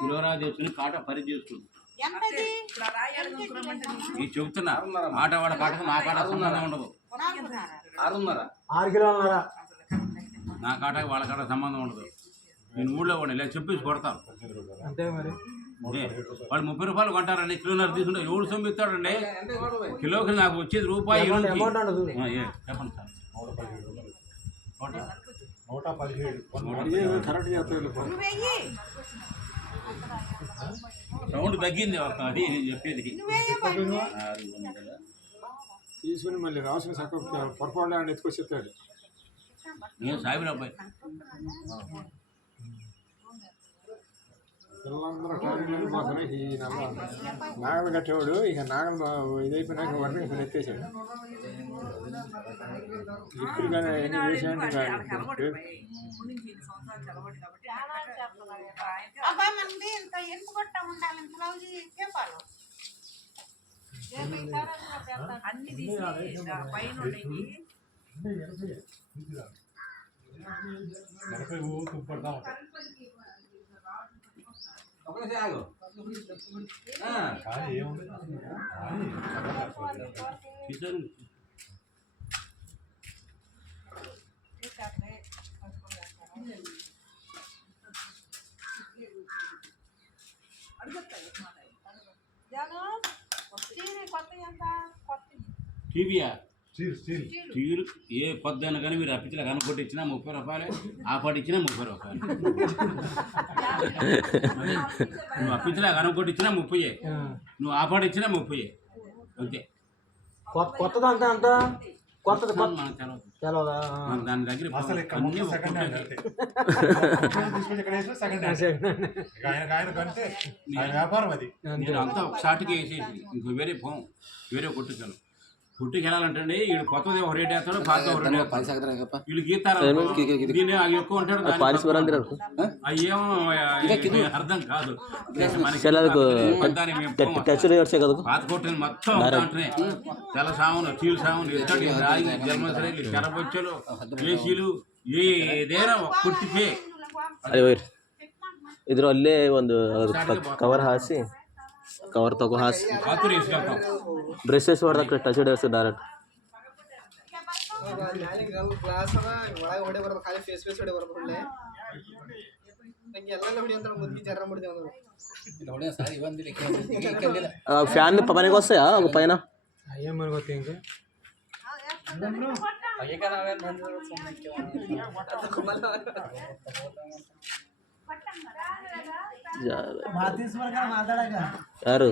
కిలోరా తెచ్చుకుని కాట పరి చేస్తుంది ఈ చెబుతున్నా ఆట వాడ కాటకు నా కాట సంబంధం ఉండదు 6 కిలోలన్నర నా కాటకు వాళ్ళ కాట సంబంధం ఉండదు నేను ఊళ్ళో కూడా ఇలా చెప్పేసి కొడతాను అంతే మరి వాళ్ళు 30 రూపాయలు కొంటారండి కిలోన్నర తీసుకుంటే ఎవడు సొమ్మిస్తాడండి కిలోకి నాకు వచ్చేది రూపాయి చెప్పండి సార్ 117 కరెక్ట్ చెప్తాను సౌండ్ తగ్గింది అది నేను చెప్పేది తీసుకుని మళ్ళీ రాసిన చక్కగా పొరపాటు అని ఎత్తుకొచ్చి చెప్తాడు నేను సాయిబుల అబ్బాయి పిల్లలందరూ ట్రైనింగ్ మాత్రమే ఈ నాగలు కట్టేవాడు ఇక నాగలు ఇదైపోయినాక వాడిని ఇప్పుడు ఎత్తేసాడు ఇప్పుడు కానీ ఎన్ని చేసాడు టీవీయా స్టీల్ ఏ పొద్దున్న కానీ మీరు అప్పించలే కనుకొట్టి ఇచ్చినా 30 రూపాయలు ఆ పాటు ఇచ్చినా 30 రూపాయలు నువ్వు అప్పించలే కనుకొట్టి ఇచ్చినా 30 నువ్వు ఆ పాటు ఇచ్చినా 30 అంతే కొత్తది అంతా అంత కొత్తది తెలవదా దాని దగ్గర నేను అంతా ఒక షార్ట్కి వేసేసి ఇంకో వేరే కొట్టుతాను పుట్టికి వెళ్ళాలంటే వీడు కొత్తది ఒక రేట్ వేస్తాడు పాత ఒక రేట్ వేస్తాడు వీళ్ళు గీతారు దీన్ని ఎక్కువ ఉంటాడు అయ్యేమో అర్థం కాదు పాత కొట్టిన మొత్తం అంటే తెల్ల సామును చీలు సామును ఇత్తడి రాయి జన్మశ్రేలు చెరబొచ్చలు ఏసీలు ఏదైనా ಕುಟ್ಟಿಗೆ ಇದರಲ್ಲೇ ಒಂದು ಕವರ್ ಹಾಸಿ ಕವರ್ ತಗೋ ಹಾಸಿ ಬ್ರಷಸ್ ಹೊಡೆದ ಟಚ್ ಹೊಡೆಸ ಡೈರೆಕ್ಟ್ ಗ್ಲಾಸ್ ಒಳಗೆ ಹೊಡೆ ಬರೋದು ಖಾಲಿ ಫೇಸ್ ಹೊಡೆ ಬರೋದು ಒಳ್ಳೆ ನಂಗೆ ಎಲ್ಲ ಹೊಡಿ ಅಂತ ಮುದ್ದಿ ಜರ್ರ ಮುಡ್ದೇವು ఫ్యాన్ పనికి వస్తాయా ఒక పైన ఏం మరుగుతాయి ఇంకా ಯಾರು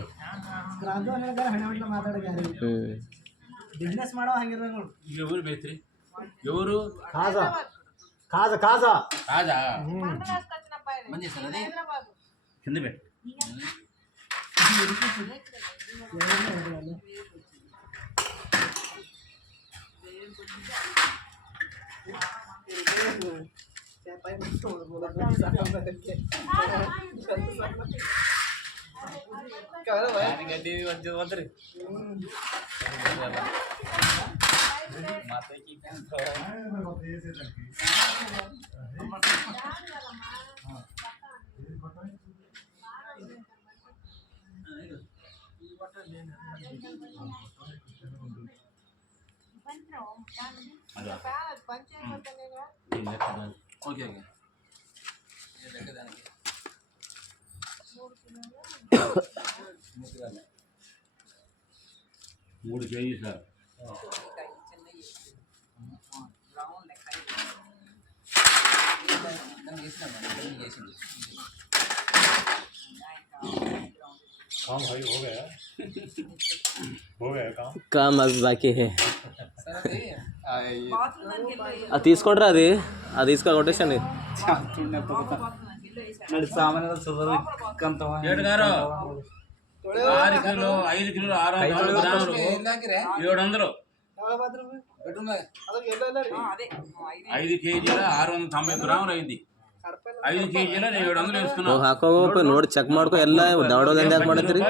ಬಿಸ್ನೆಸ್ ಮಾಡೋ ಹಂಗಿರ್ಬೇಕು ఎవరు మేస్త్రి ఎవరు కాజా కాజా కాజా కాజా మంది సార్ అది కింద పెట్టు ఓకే 3 కేజీ సార్ काम भाई हो गया काम अभी बाकी है అది తీసుకుంటారా అది తీసుకో కొట్టేసండి గారు 6 కిలో 5 కిలో 600 గ్రాములు 700 5 కేజీల 690 గ్రాములు అయింది 5 కేజీల నేను 700 వేసుకున్నా. ಹಾಕೋ ನೋಡಿ ಚೆಕ್ ಮಾಡ್ಕೊ ಎಲ್ಲ ದವಡೋದಂದ ಯಾಕೆ ಮಾಡತ್ತೀರಿ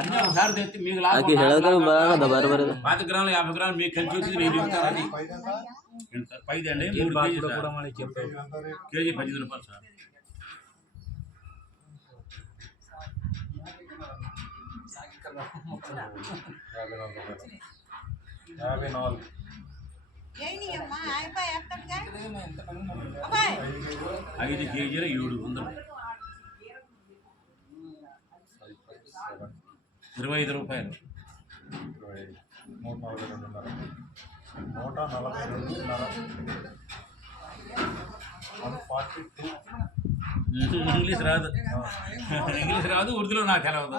అన్నీ ఒకసారి తెచ్చి మీకు లాభం. ಆಕಿ ಹೇಳೋದ್ರ ಬರಾಗದ ಬರಬರಿ 5 గ్రాములు 50 గ్రాములు మీకు కలిసి వచ్చి నేను చెప్తాను. అది పైది అండి 3 కేజీ 15 రూపాయలు సార్. ఐదు కేజీల 700 25 రూపాయలు. 142 ఇంగ్లీష్ రాదు, ఇంగ్లీష్ రాదు, ఉర్దూలో నాకు తెలవదు.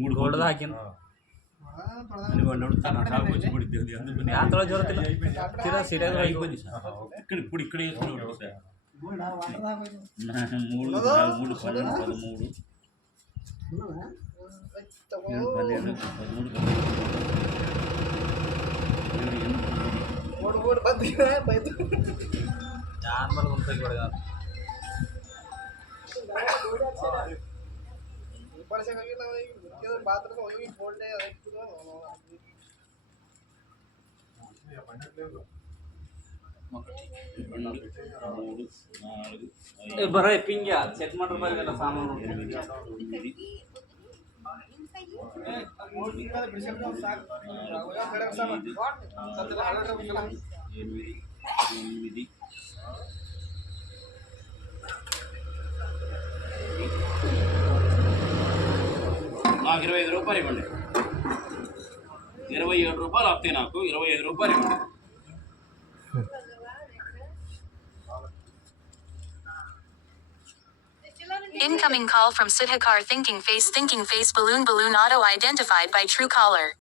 మూడు కోట్లు ಹಾಕಿನ ఇప్పుడు ఇక్కడ వేసుకున్నాడు సార్. 3 12 13 ಬರ ಪಿಂಗ್ಯಾ ಚೆಕ್ ಮಾಡ್ರ ಸಾಮಾನು నాకు 25 రూపాయలు ఇవ్వండి. 27 రూపాయలు వస్తాయి నాకు. 25 రూపాయలు ఇవ్వండి. Incoming call from Sudhakar Thinking Face Balloon auto identified by Truecaller.